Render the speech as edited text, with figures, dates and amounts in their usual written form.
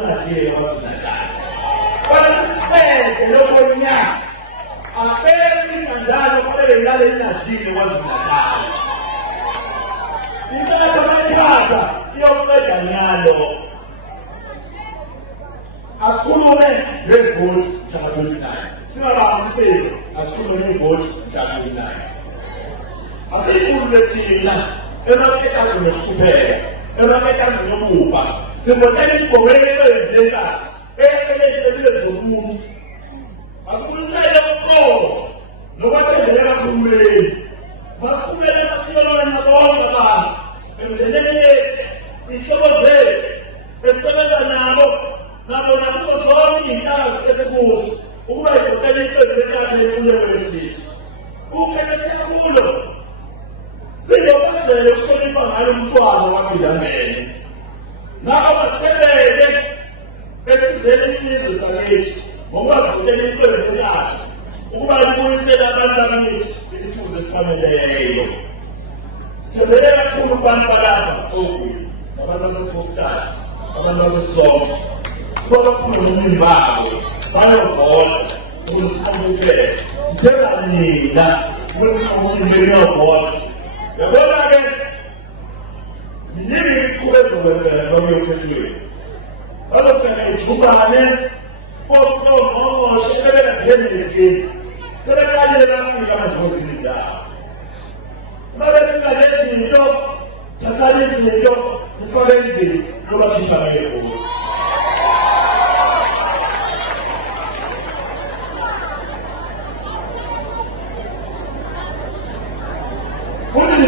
lingahleli kwaZulu-Natal. Kwasiphethe lokho nyaka apele ingandalo kufanele ngale lingahleli kwaZulu-Natal. Impatho bayiphatha iyokuqeda nyalo. Asikhulume ngevoti mhla 29. Singabambiseli asikhulume ngevoti mhla 29. Asiyikhulume thina emaketanga nokuhlupheka, emaketanga nokuba. Sivotela imigobelo eqedilekayo, eqelesebile zomuntu. Asikhulumisele uqobo nokwathembela kahulumeni. Masikhulumele masiyolalana bonke abantu emndenini yethu, inhlobo zethu esebenza nabo nakuzo zonke iy'nkazi esikuzo ukuba yivotela iqedilekayo yenkululeko yesizwe. Ukukhethisela kulo sizokwazele ukuhlonipha ngalo umntwana waphindangene. Ngakho masebele esizeni isizwe sakithi ngokuba sivotela iqedilekayo ukuba libuyisele abantu bakithi isithunzi esifaneleyo. Sithembele kakhulu kubantu balapha okuyo, abantu baseFreyistata, abantu baseSongo, kuba bakhulu nomlimi babo bayovota ukuze siqhubekele. Sithemba nina ukuthi umlimi uyovota. Yabona-ke ziningi izikhulu ezizokwenzeka noma uyokhethiwe. Bazofika ijubane ongqongqoshe ebebengene nezinkinga. Sebeqalile bafika amadlozini indawo. Uma befika lezinto, thathani izinto nifake endlini nobakhipha ngevoti. Futhi